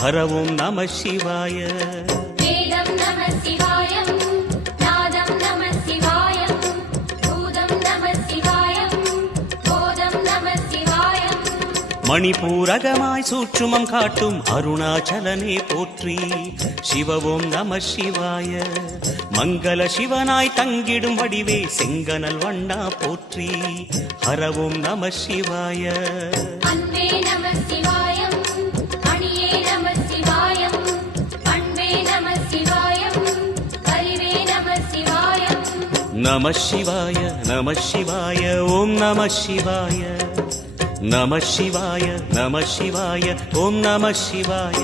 ஹர ஓம் நம சிவாய. வேதம் நம சிவாயம், நாதம் நம சிவாயம், பூதம் நம சிவாயம், போதம் நம சிவாயம். மணிபூரகமாய் சூற்றுமம் காட்டும் அருணாச்சலனே போற்றி. சிவ ஓம் நம சிவாய. மங்கள சிவனாய் தங்கிடும் வடிவே செங்கனல் வண்ணா போற்றி. ஹர ஓம் நம சிவாய. அன்பே நம சிவாயம், அணியே நம சிவாயம், அன்பே நம சிவாயம், அறிவே நம சிவாயம். நம சிவாய நம சிவாய ஓம் நம சிவாய. நம சிவாய நம சிவாய ஓம் நம சிவாய.